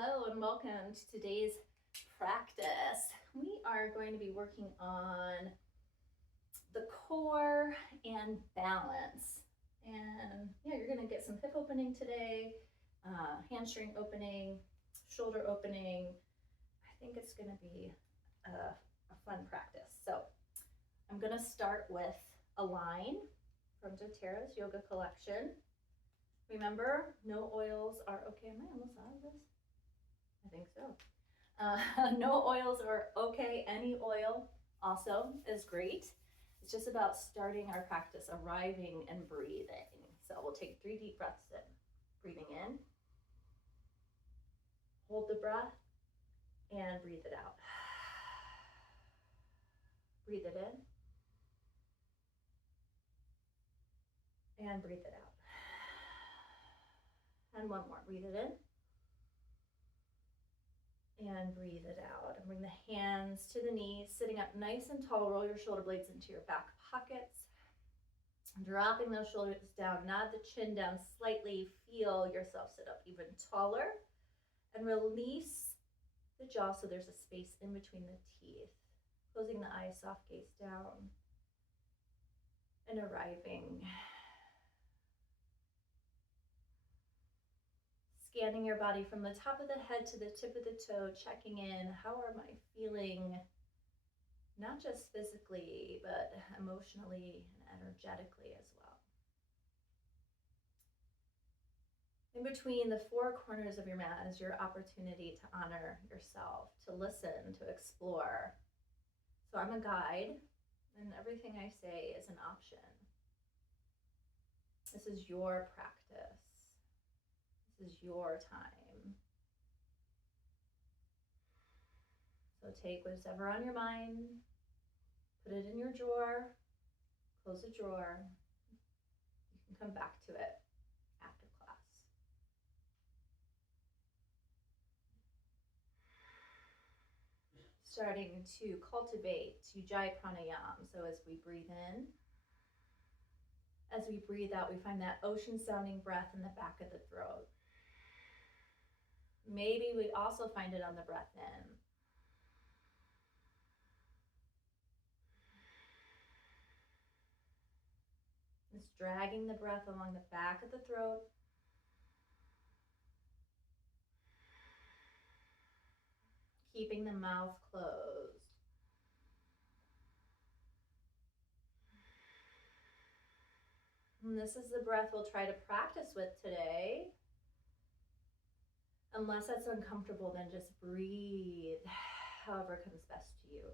Hello and welcome to today's practice. We are going to be working on the core and balance. And yeah, you're going to get some hip opening today, hamstring opening, shoulder opening. I think it's going to be a fun practice. So I'm going to start with a line from doTERRA's yoga collection. Remember, no oils are okay. Am I almost out of this? I think so. No oils are okay. Any oil also is great. It's just about starting our practice, arriving and breathing. So we'll take 3 deep breaths in. Breathing in, hold the breath, and breathe it out. Breathe it in, and breathe it out. And one more, breathe it in, and breathe it out. And bring the hands to the knees, sitting up nice and tall. Roll your shoulder blades into your back pockets. Dropping those shoulders down, nod the chin down slightly. Feel yourself sit up even taller. And release the jaw so there's a space in between the teeth. Closing the eyes, soft gaze down. And arriving. Scanning your body from the top of the head to the tip of the toe, checking in. How am I feeling? Not just physically, but emotionally and energetically as well. In between the 4 corners of your mat is your opportunity to honor yourself, to listen, to explore. So I'm a guide, and everything I say is an option. This is your practice. This is your time. So take whatever on your mind, put it in your drawer, close the drawer. You can come back to it after class. Starting to cultivate Ujjayi pranayama. So as we breathe in, as we breathe out, we find that ocean sounding breath in the back of the throat. Maybe we also find it on the breath in. It's dragging the breath along the back of the throat. Keeping the mouth closed. And this is the breath we'll try to practice with today. Unless that's uncomfortable, then just breathe however comes best to you.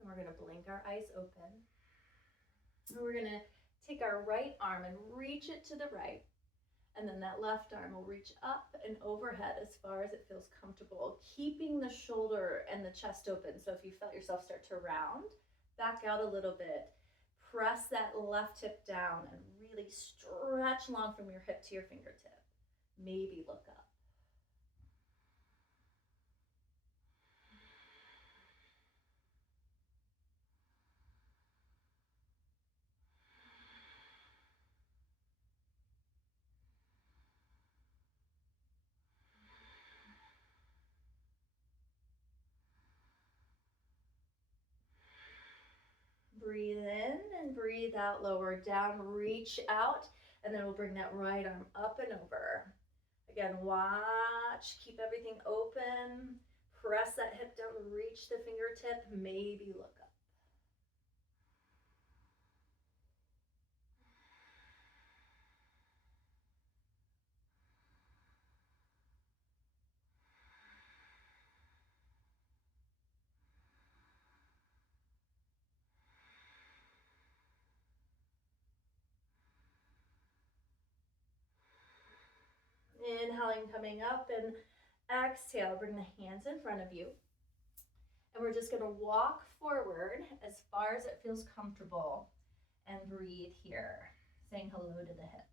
And we're going to blink our eyes open. And we're going to take our right arm and reach it to the right. And then that left arm will reach up and overhead as far as it feels comfortable, keeping the shoulder and the chest open. So if you felt yourself start to round, back out a little bit. Press that left hip down and really stretch long from your hip to your fingertip. Maybe look up. Breathe in and breathe out, lower down, reach out, and then we'll bring that right arm up and over. Again, watch, keep everything open, press that hip down, reach the fingertip, maybe look up. Inhaling, coming up, and exhale, bring the hands in front of you. And we're just going to walk forward as far as it feels comfortable and breathe here, saying hello to the hips.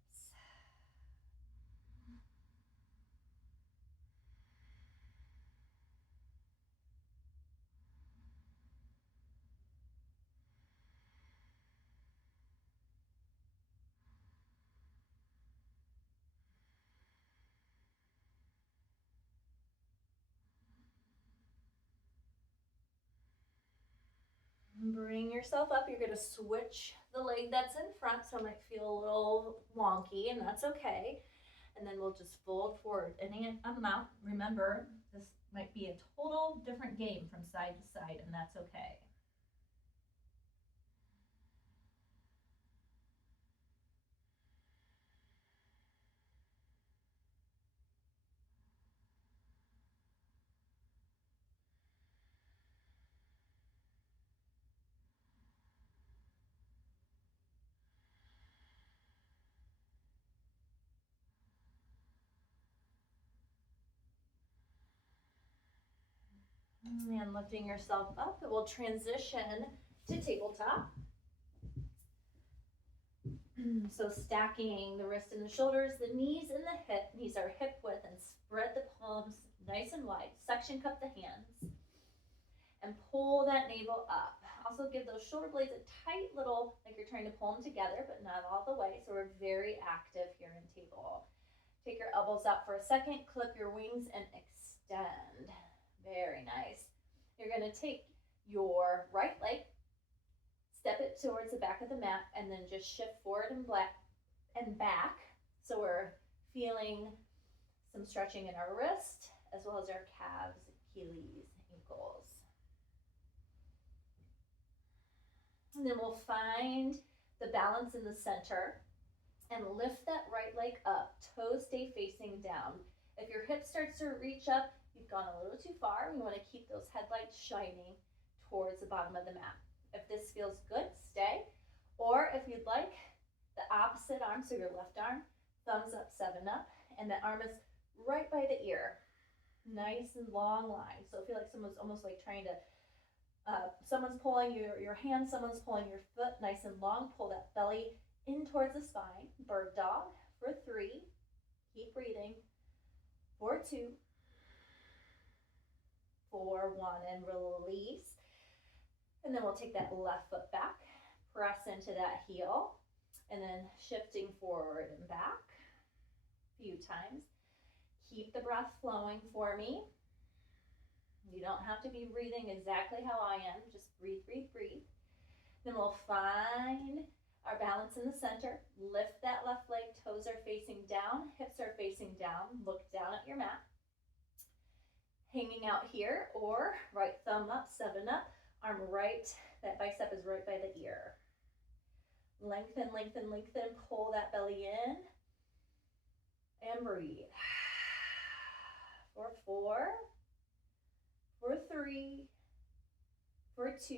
Bring yourself up. You're going to switch the leg that's in front, so it might feel a little wonky, and that's okay. And then we'll just fold forward any amount. Remember, this might be a total different game from side to side, and that's okay. And lifting yourself up, it will transition to tabletop. So stacking the wrist and the shoulders, the knees and the hip. Knees are hip width, and spread the palms nice and wide. Suction cup the hands and pull that navel up. Also give those shoulder blades a tight little, like you're trying to pull them together, but not all the way. So we're very active here in table. Take your elbows out for a second, clip your wings and extend. Very nice. You're going to take your right leg, step it towards the back of the mat, and then just shift forward and back. So we're feeling some stretching in our wrist, as well as our calves, Achilles, ankles. And then we'll find the balance in the center and lift that right leg up. Toes stay facing down. If your hip starts to reach up, you've gone a little too far. We want to keep those headlights shining towards the bottom of the mat. If this feels good, stay. Or if you'd like, the opposite arm, so your left arm, thumbs up, 7 up, and the arm is right by the ear. Nice and long line. So feel like someone's almost like trying to, someone's pulling your hand, someone's pulling your foot, nice and long. Pull that belly in towards the spine. Bird dog for 3. Keep breathing. For 2. For 1, and release. And then we'll take that left foot back, press into that heel, and then shifting forward and back a few times. Keep the breath flowing for me. You don't have to be breathing exactly how I am. Just breathe, breathe, breathe. Then we'll find our balance in the center. Lift that left leg. Toes are facing down. Hips are facing down. Look down at your mat. Hanging out here, or right thumb up, 7 up. Arm right. That bicep is right by the ear. Lengthen, lengthen, lengthen. Pull that belly in. And breathe. For 4. For 3, for 2,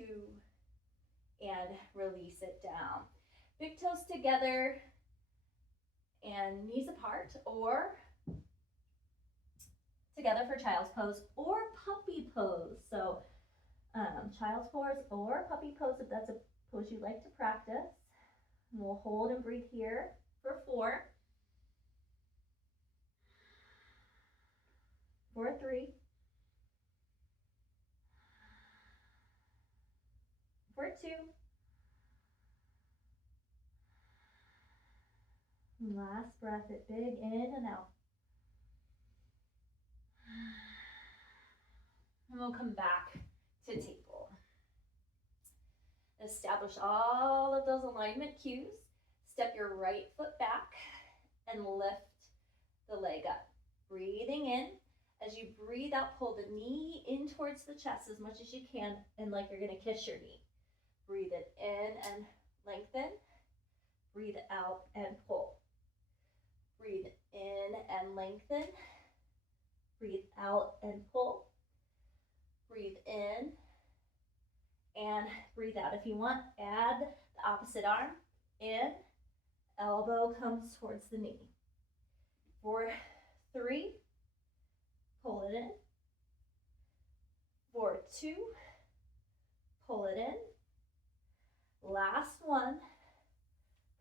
and release it down. Big toes together and knees apart, or together for child's pose or puppy pose. So child's pose or puppy pose, if that's a pose you like to practice. And we'll hold and breathe here for 4, for 3, for 2. Last breath, it big in and out. And we'll come back to table. Establish all of those alignment cues. Step your right foot back and lift the leg up. Breathing in. As you breathe out, pull the knee in towards the chest as much as you can, and like you're going to kiss your knee. Breathe it in and lengthen. Breathe out and pull. Breathe in and lengthen. Breathe out and pull. Breathe in and breathe out. If you want, add the opposite arm in. Elbow comes towards the knee. For 3, pull it in. For 2, pull it in. Last one.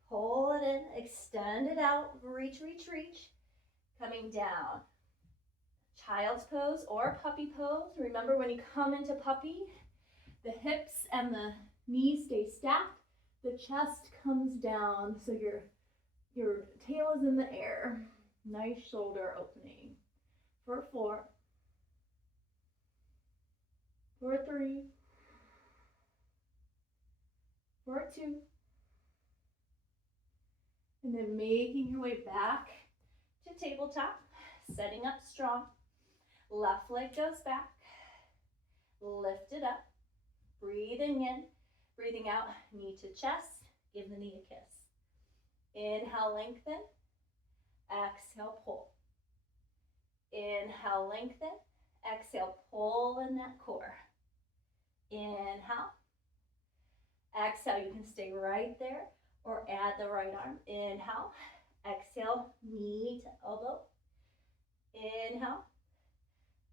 Pull it in, extend it out, reach, reach, reach. Coming down. Child's pose or puppy pose. Remember, when you come into puppy, the hips and the knees stay stacked. The chest comes down, so your tail is in the air. Nice shoulder opening. For 4. For 3. for 2. And then making your way back to tabletop, setting up strong. Left leg goes back, lift it up, breathing in, breathing out, knee to chest, give the knee a kiss. Inhale, lengthen, exhale, pull. Inhale, lengthen, exhale, pull in that core. Inhale, exhale, you can stay right there or add the right arm. Inhale, exhale, knee to elbow. Inhale,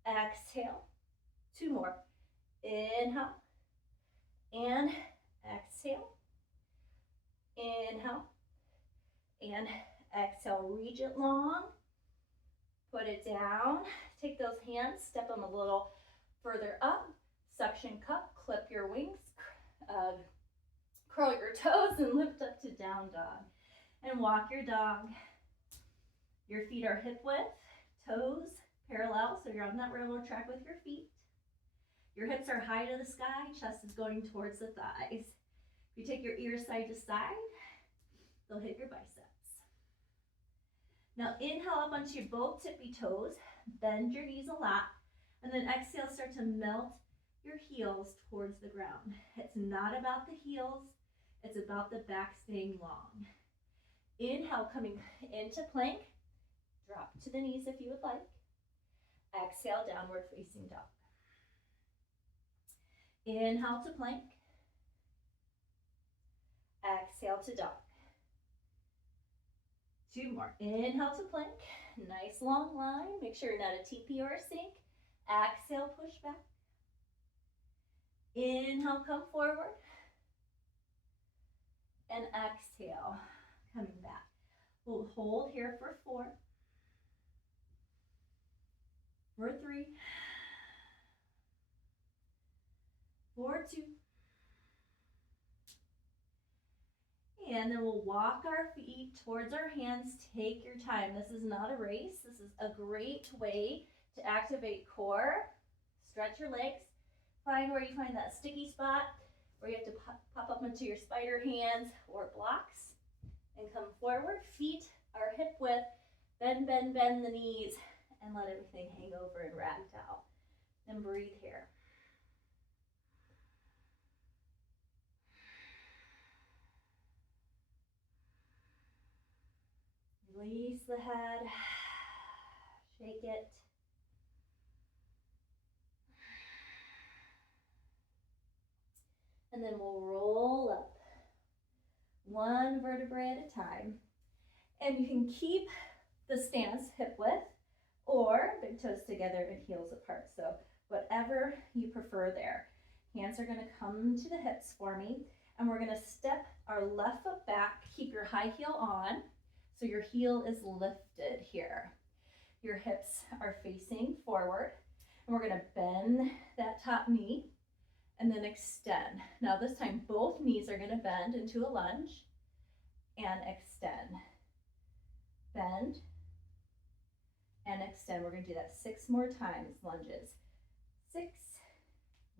exhale, 2 more. Inhale, and exhale. Inhale, and exhale. Reach it long, put it down. Take those hands, step them a little further up. Suction cup, clip your wings, curl your toes, and lift up to down dog. And walk your dog. Your feet are hip width, toes parallel, so you're on that railroad track with your feet. Your hips are high to the sky, chest is going towards the thighs. If you take your ears side to side, they'll hit your biceps. Now inhale up onto your both tippy toes, bend your knees a lot, and then exhale, start to melt your heels towards the ground. It's not about the heels, it's about the back staying long. Inhale, coming into plank, drop to the knees if you would like. Exhale, downward facing dog. Inhale to plank. Exhale to dog. 2 more. Inhale to plank. Nice long line. Make sure you're not a TP or a sink. Exhale, push back. Inhale, come forward. And exhale, coming back. We'll hold here for 4. For 3. For 2. And then we'll walk our feet towards our hands. Take your time. This is not a race. This is a great way to activate core. Stretch your legs. Find where you find that sticky spot where you have to pop up into your spider hands or blocks. And come forward. Feet are hip width. Bend, bend, bend the knees. And let everything hang over and ragdoll. And breathe here. Release the head. Shake it. And then we'll roll up. 1 vertebrae at a time. And you can keep the stance hip width, or big toes together and heels apart. So whatever you prefer there. Hands are going to come to the hips for me. And we're going to step our left foot back. Keep your high heel on. So your heel is lifted here. Your hips are facing forward. And we're going to bend that top knee and then extend. Now this time both knees are going to bend into a lunge and extend. Bend and extend. We're going to do that 6 more times, lunges. 6,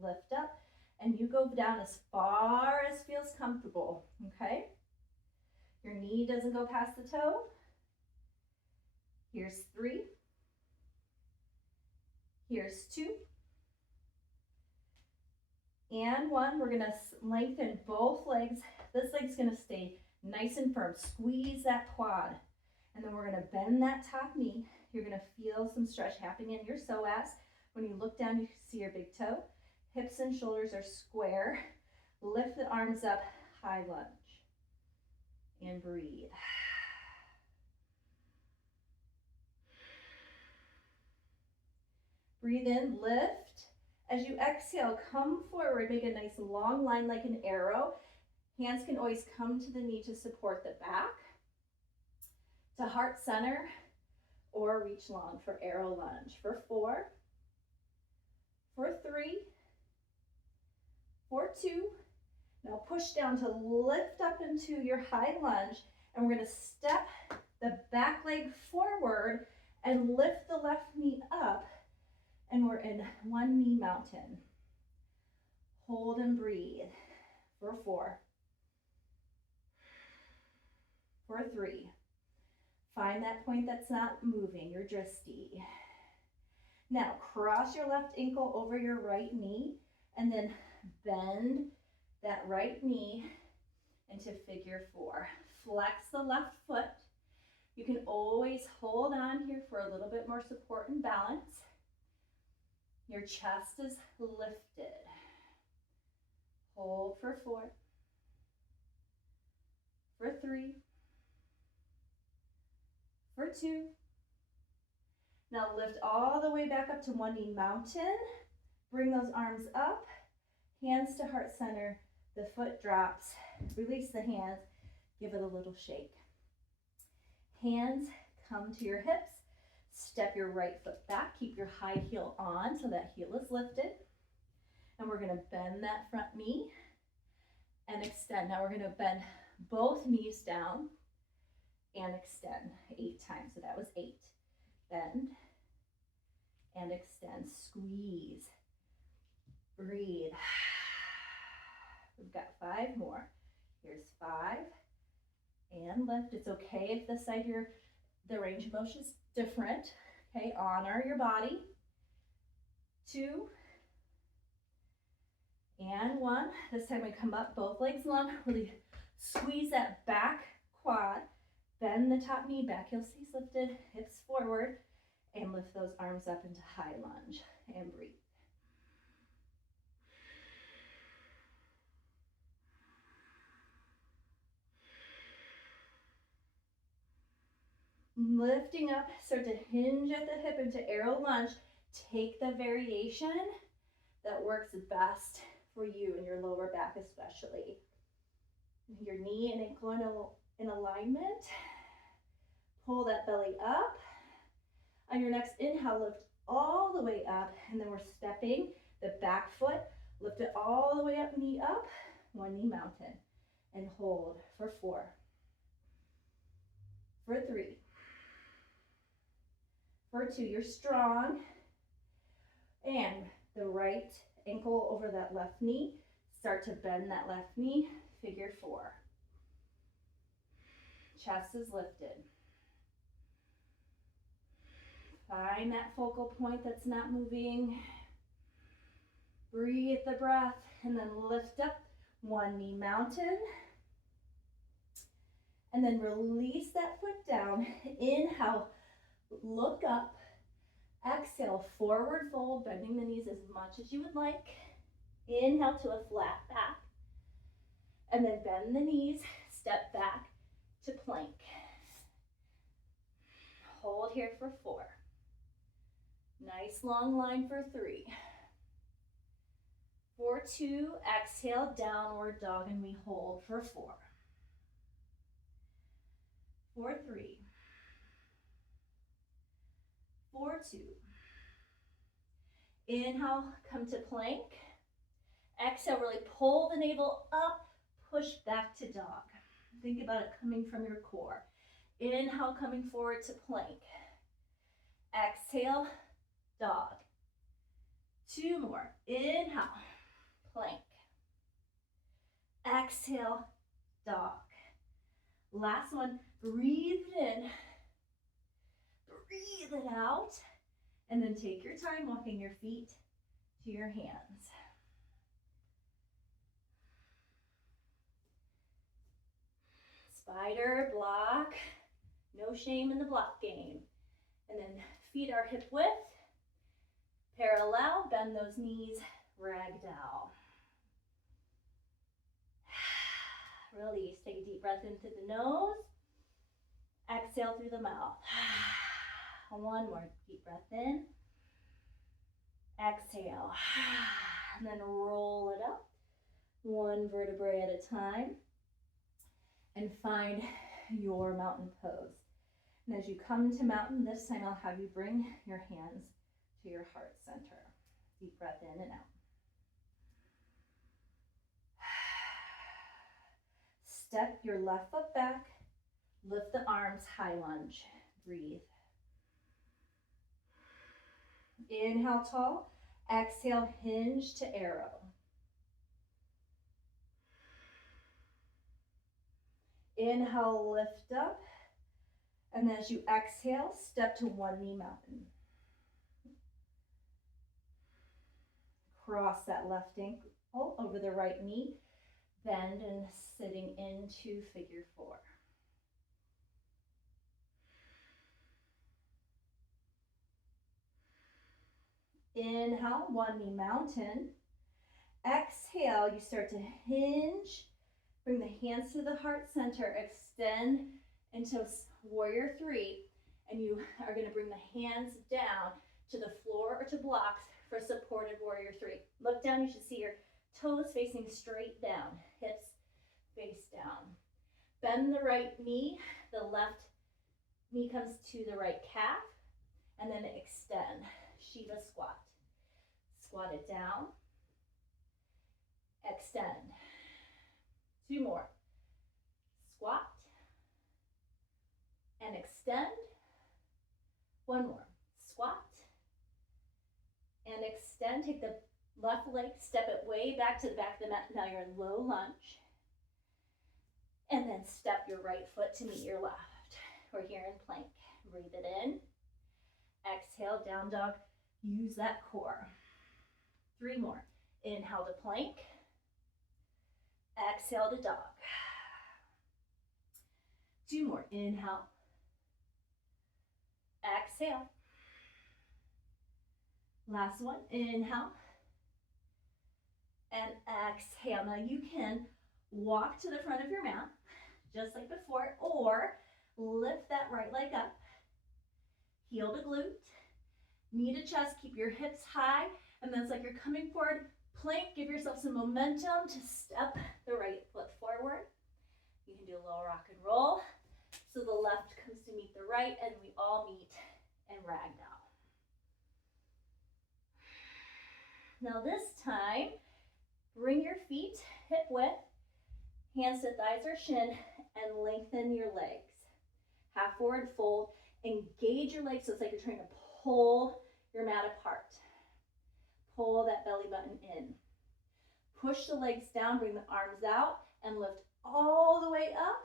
lift up, and you go down as far as feels comfortable, okay? Your knee doesn't go past the toe. Here's 3. Here's 2. And 1. We're going to lengthen both legs. This leg's going to stay nice and firm. Squeeze that quad. And then we're going to bend that top knee. You're going to feel some stretch happening in your psoas. When you look down, you see your big toe. Hips and shoulders are square. Lift the arms up, high lunge. And breathe. Breathe in, lift. As you exhale, come forward, make a nice long line like an arrow. Hands can always come to the knee to support the back. To heart center, or reach long for arrow lunge. For 4, for 3, for 2. Now push down to lift up into your high lunge, and we're going to step the back leg forward and lift the left knee up, and we're in 1 knee mountain. Hold and breathe for 4, for 3. Find that point that's not moving, your drishti. Now, cross your left ankle over your right knee and then bend that right knee into figure 4. Flex the left foot. You can always hold on here for a little bit more support and balance. Your chest is lifted. Hold for 4, for 3, for 2. Now lift all the way back up to one knee mountain. Bring those arms up, hands to heart center. The foot drops. Release the hands. Give it a little shake. Hands come to your hips. Step your right foot back. Keep your high heel on so that heel is lifted. And we're going to bend that front knee and extend. Now we're going to bend both knees down and extend 8 times. So that was 8. Bend and extend. Squeeze. Breathe. We've got 5 more. Here's 5. And lift. It's okay if the side the range of motion is different. Okay, honor your body. 2. And 1. This time we come up, both legs long. Really squeeze that back quad. Bend the top knee, back heel stays lifted, hips forward, and lift those arms up into high lunge, and breathe. Lifting up, start to hinge at the hip into arrow lunge. Take the variation that works best for you in your lower back especially. Your knee and ankle in alignment. Pull that belly up. On your next inhale, lift all the way up, and then we're stepping the back foot. Lift it all the way up, knee up, one knee mountain, and hold for 4, for 3, for 2. You're strong. And the right ankle over that left knee. Start to bend that left knee, figure 4. Chest is lifted. Find that focal point that's not moving. Breathe the breath and then lift up, one knee mountain. And then release that foot down. Inhale, look up. Exhale, forward fold, bending the knees as much as you would like. Inhale to a flat back. And then bend the knees, step back to plank. Hold here for 4. Nice long line for 3. For 2, exhale, downward dog, and we hold for 4. For 3. For 2. Inhale, come to plank. Exhale, really pull the navel up, push back to dog. Think about it coming from your core. Inhale, coming forward to plank. Exhale, dog. 2 more. Inhale, plank. Exhale, dog. Last one. Breathe it in. Breathe it out. And then take your time walking your feet to your hands. Spider, block. No shame in the block game. And then feet are hip width. Parallel, bend those knees, ragdoll. Release, take a deep breath into the nose. Exhale through the mouth. One more deep breath in. Exhale. And then roll it up. One vertebrae at a time. And find your mountain pose. And as you come to mountain, this time I'll have you bring your hands to your heart center. Deep breath in and out. Step your left foot back. Lift the arms, high lunge. Breathe. Inhale, tall. Exhale, hinge to arrow. Inhale, lift up. And then as you exhale, step to one knee mountain. Cross that left ankle over the right knee. Bend and sitting into figure four. Inhale, one knee mountain. Exhale, you start to hinge. Bring the hands to the heart center. Extend into warrior three. And you are going to bring the hands down to the floor or to blocks for supported warrior three. Look down. You should see your toes facing straight down. Hips face down. Bend the right knee. The left knee comes to the right calf. And then extend. Shiva squat. Squat it down. Extend. Two more. Squat. And extend. One more. Squat. And extend. Take the left leg, step it way back to the back of the mat. Now you're in low lunge. And then step your right foot to meet your left. We're here in plank. Breathe it in. Exhale, down dog. Use that core. Three more. Inhale to plank. Exhale to dog. Two more. Inhale. Exhale. Last one. Inhale. And exhale. Now you can walk to the front of your mat, just like before, or lift that right leg up. Heel to glute. Knee to chest. Keep your hips high. And then it's like you're coming forward. Plank. Give yourself some momentum to step the right foot forward. You can do a little rock and roll. So the left comes to meet the right, and we all meet in ragdoll. Now this time, bring your feet hip width, hands to thighs or shin, and lengthen your legs. Half forward fold. Engage your legs so it's like you're trying to pull your mat apart. Pull that belly button in. Push the legs down, bring the arms out, and lift all the way up.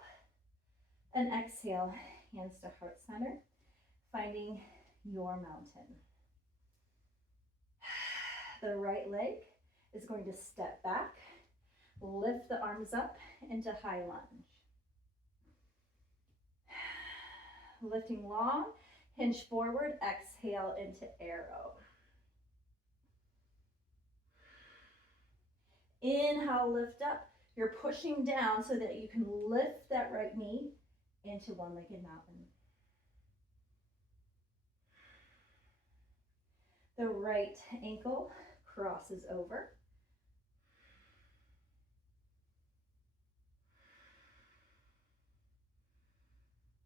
And exhale, hands to heart center, finding your mountain. The right leg is going to step back, lift the arms up into high lunge. Lifting long, hinge forward, exhale into arrow. Inhale, lift up. You're pushing down so that you can lift that right knee into one-legged mountain. The right ankle crosses over.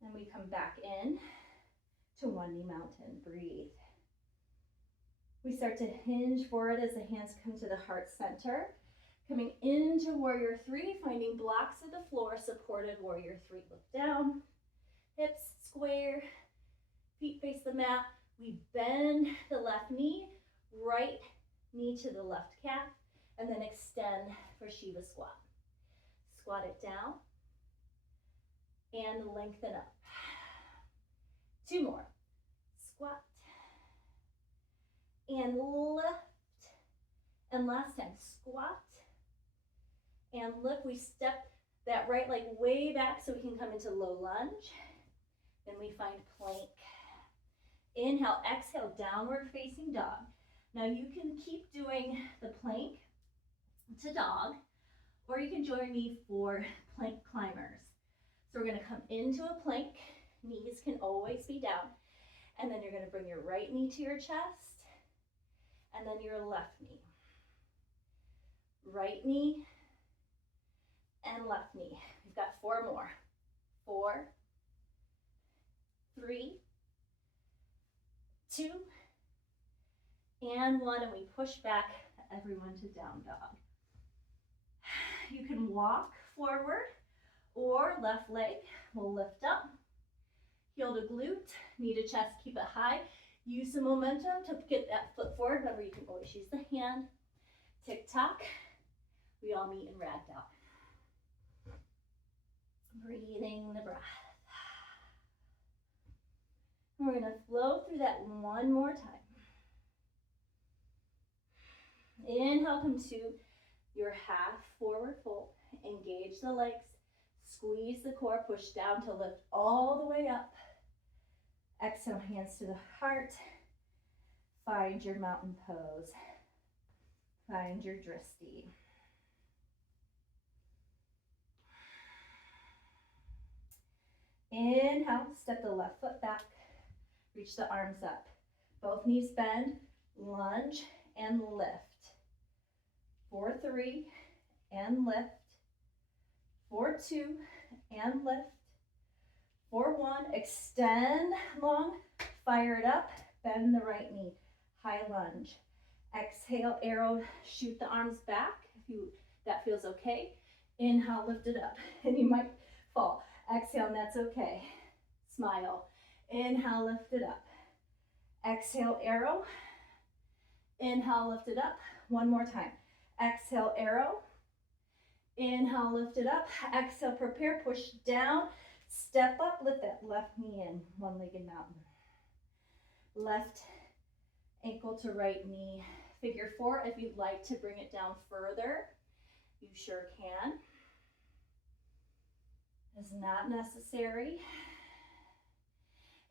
And we come back in to one knee mountain. Breathe. We start to hinge forward as the hands come to the heart center. Coming into warrior three, finding blocks of the floor, supported warrior three. Look down, hips square, feet face the mat. We bend the left knee, right knee to the left calf, and then extend for Shiva squat. Squat it down and lengthen up. Two more. Squat and lift. And last time, squat and lift. We step that right leg way back so we can come into low lunge. Then we find plank. Inhale, exhale, downward facing dog. Now you can keep doing the plank to dog, or you can join me for plank climbers. So we're going to come into a plank. Knees can always be down. And then you're going to bring your right knee to your chest, and then your left knee. Right knee and left knee. We've got four more. 4, 3, 2, and 1, and we push back everyone to down dog. You can walk forward, or left leg will lift up. Heel to glute, knee to chest, keep it high. Use some momentum to get that foot forward. Remember, you can always use the hand. Tick tock. We all meet in ragdoll. Breathing the breath. We're going to flow through that one more time. Inhale, come to your half forward fold. Engage the legs. Squeeze the core. Push down to lift all the way up. Exhale, hands to the heart. Find your mountain pose. Find your drishti. Inhale, step the left foot back. Reach the arms up. Both knees bend, lunge, and lift. 4, 3, and lift. 4, 2, and lift. 4, 1, extend long, fire it up, bend the right knee, high lunge. Exhale, arrow, shoot the arms back if that feels okay. Inhale, lift it up, and you might fall. Exhale, and that's okay. Smile. Inhale, lift it up. Exhale, arrow. Inhale, lift it up. One more time. Exhale, arrow. Inhale, lift it up. Exhale, prepare, push down. Step up, lift that left knee in, one-legged mountain. Left ankle to right knee. Figure 4, if you'd like to bring it down further, you sure can. It's not necessary.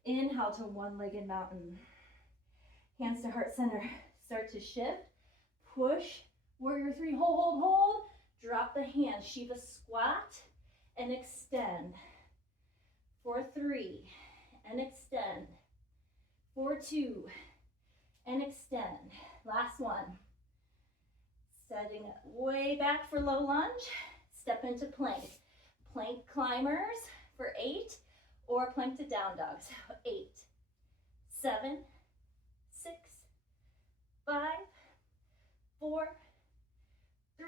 Inhale to one-legged mountain. Hands to heart center. Start to shift. Push. Warrior 3. Hold, hold, hold. Drop the hands. Shiva squat and extend. 4, 3 and extend. 4, 2 and extend. Last one. Setting it way back for low lunge. Step into plank. Plank climbers for 8 or plank to down dog. So 8, 7, 6, 5, 4, 3,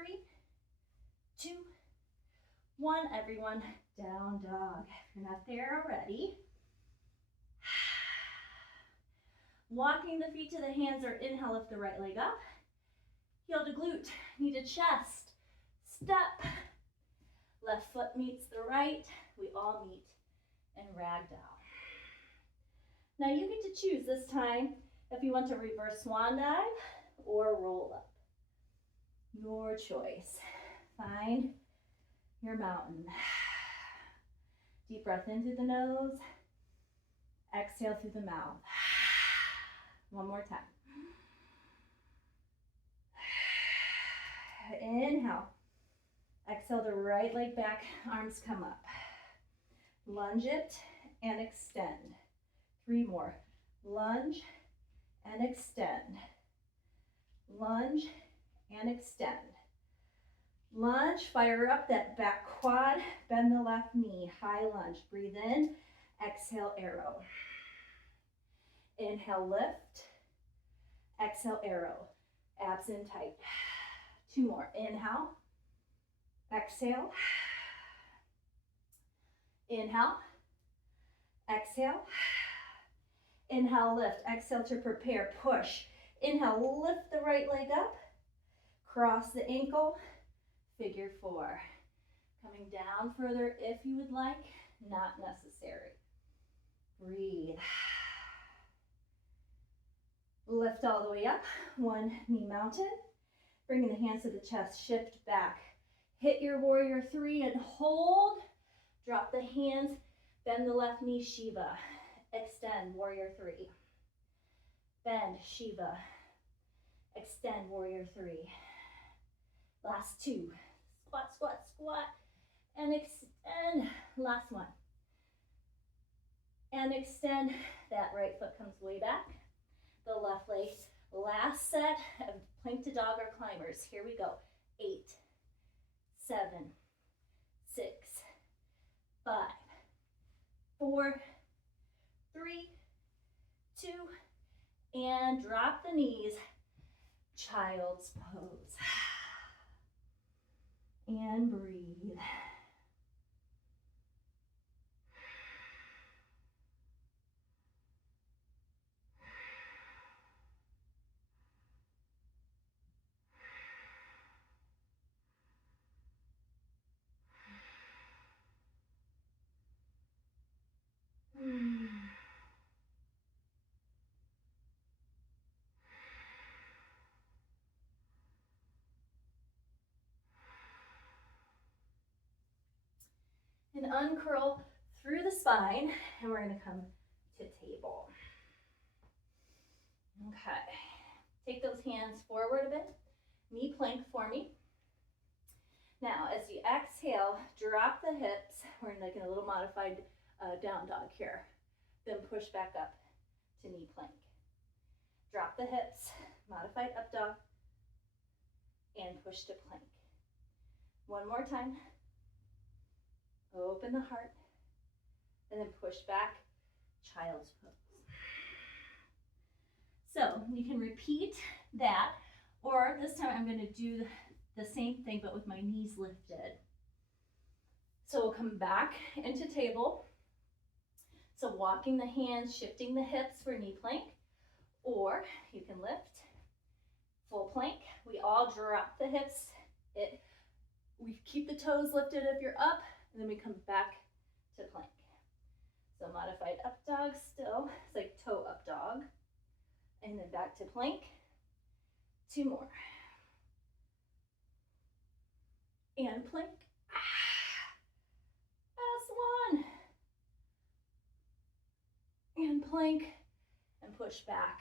2, 1. Everyone, down dog. If you're not there already. Walking the feet to the hands or inhale, lift the right leg up. Heel to glute, knee to chest. Step. Left foot meets the right. We all meet in ragdoll. Now you get to choose this time if you want to reverse swan dive or roll up. Your choice. Find your mountain. Deep breath in through the nose. Exhale through the mouth. One more time. Inhale. Exhale the right leg back, arms come up. Lunge it and extend. 3 more. Lunge and extend. Lunge and extend. Lunge, fire up that back quad, bend the left knee, high lunge. Breathe in, exhale, arrow. Inhale, lift. Exhale, arrow. Abs in tight. 2 more. Inhale. Exhale. Inhale. Exhale. Inhale, lift. Exhale to prepare. Push. Inhale, lift the right leg up. Cross the ankle. Figure 4. Coming down further if you would like. Not necessary. Breathe. Lift all the way up. One knee mounted. Bringing the hands to the chest. Shift back. Hit your warrior 3 and hold. Drop the hands. Bend the left knee, Shiva. Extend, warrior 3. Bend, Shiva. Extend, warrior 3. Last 2. Squat, squat, squat. And extend. Last one. And extend. That right foot comes way back. The left leg. Last set of plank to dog or climbers. Here we go. 8, 7, 6, 5, 4, 3, 2, and drop the knees. Child's pose. And breathe. And uncurl through the spine, and we're gonna come to table. Okay, take those hands forward a bit, knee plank for me. Now, as you exhale, drop the hips. We're gonna get a little modified down dog here. Then push back up to knee plank. Drop the hips, modified up dog, and push to plank. One more time. Open the heart, and then push back, child's pose. So you can repeat that, or this time I'm going to do the same thing but with my knees lifted. So we'll come back into table. So walking the hands, shifting the hips for knee plank, or you can lift, full plank. We all drop the hips. We keep the toes lifted if you're up, and then we come back to plank. So modified up dog still, it's like toe up dog. And then back to plank. 2 more. And plank. Last one. And plank. And push back.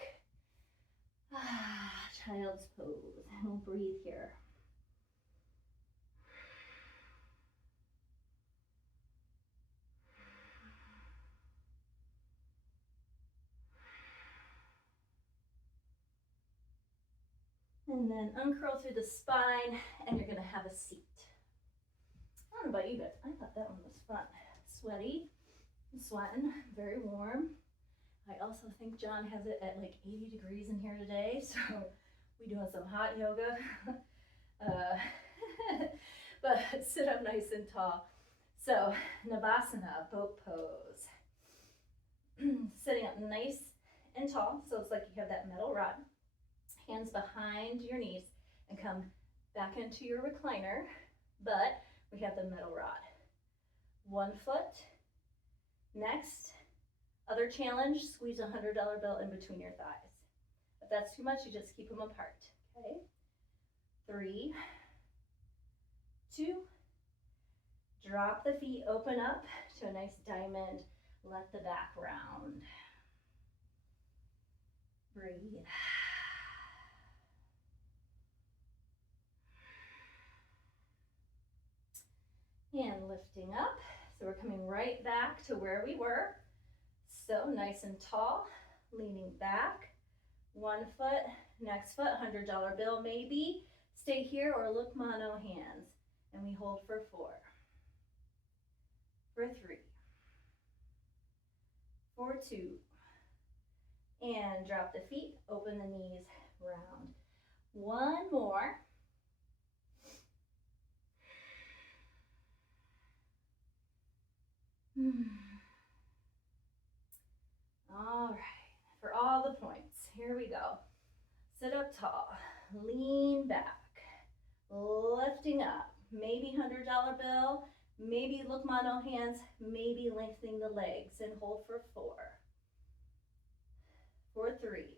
Child's pose. And we'll breathe here. And then uncurl through the spine, and you're gonna have a seat. I don't know about you, but I thought that one was fun. Sweaty, I'm sweating, very warm. I also think John has it at like 80 degrees in here today, so we're doing some hot yoga. But sit up nice and tall. So Navasana, boat pose. Sitting up nice and tall, so it's like you have that metal rod. Hands behind your knees and come back into your recliner, but we have the metal rod. 1 foot. Next, other challenge, squeeze a $100 bill in between your thighs. If that's too much, you just keep them apart, okay? 3, 2, drop the feet, open up to a nice diamond, let the back round. Breathe. And lifting up, so we're coming right back to where we were. So nice and tall, leaning back, 1 foot, next foot, $100 bill maybe. Stay here or look mono hands, and we hold for 4, for 3, for 2, and drop the feet, open the knees, round. 1 more. All right, for all the points, here we go. Sit up tall, lean back, lifting up, maybe $100 bill, maybe look mono hands, maybe lengthening the legs, and hold for 4, for 3,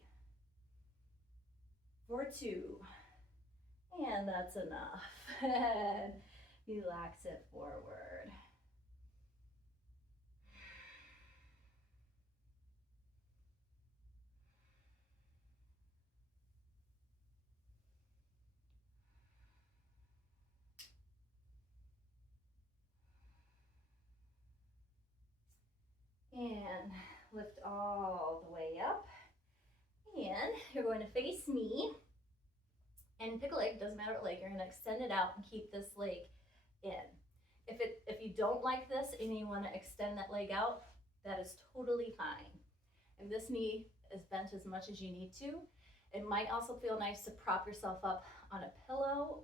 for 2, and that's enough. And relax it forward. And lift all the way up. And you're going to face me and pick a leg, doesn't matter what leg, you're going to extend it out and keep this leg in. If you don't like this and you want to extend that leg out, that is totally fine. And this knee is bent as much as you need to. It might also feel nice to prop yourself up on a pillow.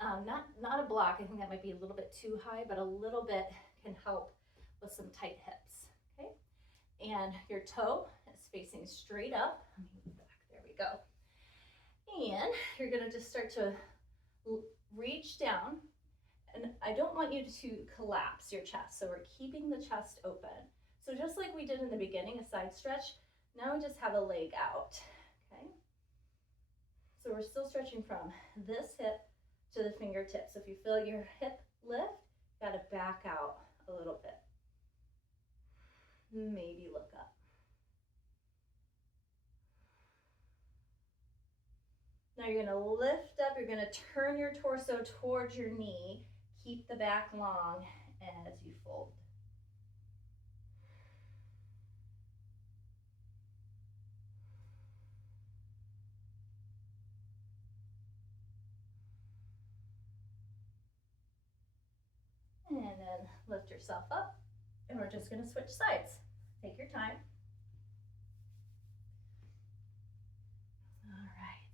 Not a block, I think that might be a little bit too high, but a little bit can help with some tight hips, okay? And your toe is facing straight up. Let me move back, there we go. And you're gonna just start to reach down, and I don't want you to collapse your chest, so we're keeping the chest open. So just like we did in the beginning, a side stretch, now we just have a leg out, okay? So we're still stretching from this hip to the fingertips. So if you feel your hip lift, you gotta back out a little bit. Maybe look up. Now you're going to lift up, you're going to turn your torso towards your knee. Keep the back long as you fold. And then lift yourself up, and we're just going to switch sides. Take your time. All right.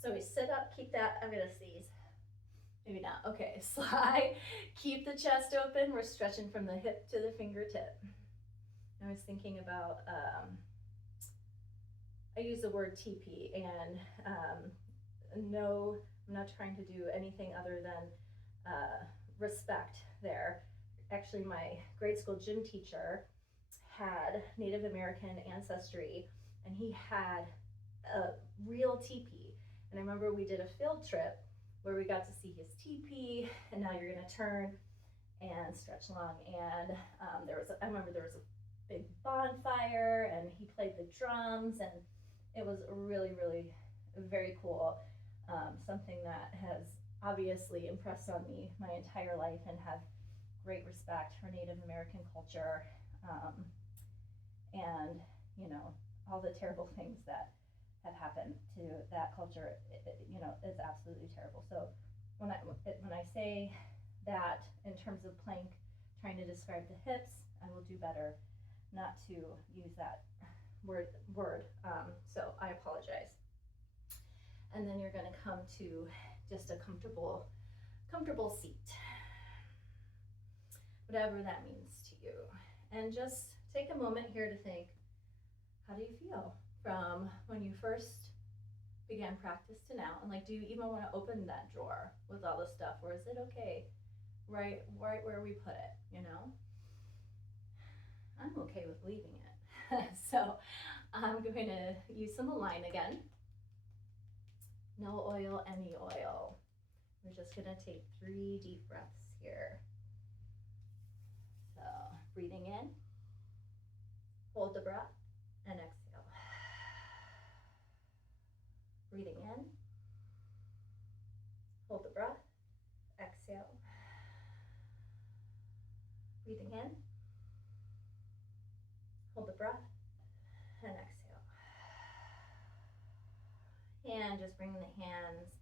So we sit up, keep that, I'm going to sneeze. Maybe not. Okay, slide. Keep the chest open. We're stretching from the hip to the fingertip. I was thinking about, I use the word TP, and no, I'm not trying to do anything other than respect there. Actually, my grade school gym teacher had Native American ancestry, and he had a real teepee. And I remember we did a field trip where we got to see his teepee, and now you're gonna turn and stretch long. And I remember there was a big bonfire, and he played the drums, and it was really, really very cool. Something that has obviously impressed on me my entire life, and have great respect for Native American culture, and you know, all the terrible things that have happened to that culture, you know, is absolutely terrible. So when I say that in terms of plank, trying to describe the hips, I will do better not to use that word. So I apologize. And then you're going to come to just a comfortable seat, whatever that means to you. And just take a moment here to think, how do you feel from when you first began practice to now? And like, do you even want to open that drawer with all the stuff, or is it okay right where we put it, you know? I'm okay with leaving it. So I'm going to use some Align again. No oil, any oil. We're just gonna take 3 deep breaths here. So breathing in, hold the breath, and exhale. Breathing in, hold the breath, exhale. Breathing in, hold the breath, and exhale. And just bringing the hands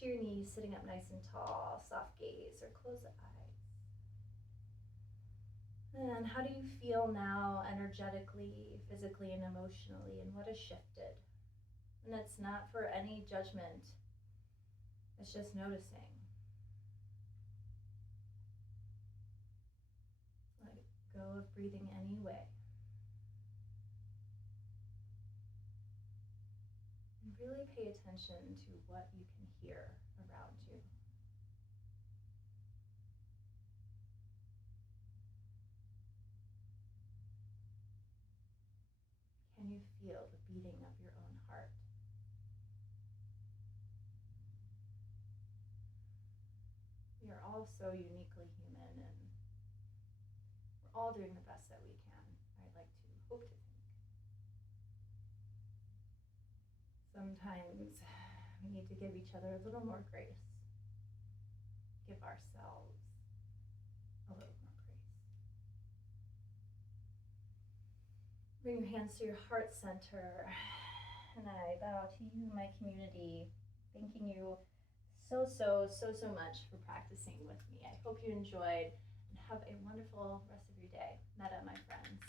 to your knees, sitting up nice and tall, soft gaze, or close the eyes. And how do you feel now energetically, physically, and emotionally, and what has shifted? And it's not for any judgment, it's just noticing. Let go of breathing any way. And really pay attention to what you can hear around you. Can you feel the beating of your own heart? We are all so uniquely human, and we're all doing the best that we can. I'd like to hope to think. Sometimes we need to give each other a little more grace. Give ourselves a little more grace. Bring your hands to your heart center, and I bow to you, my community, thanking you so much for practicing with me. I hope you enjoyed, and have a wonderful rest of your day. Metta, my friends.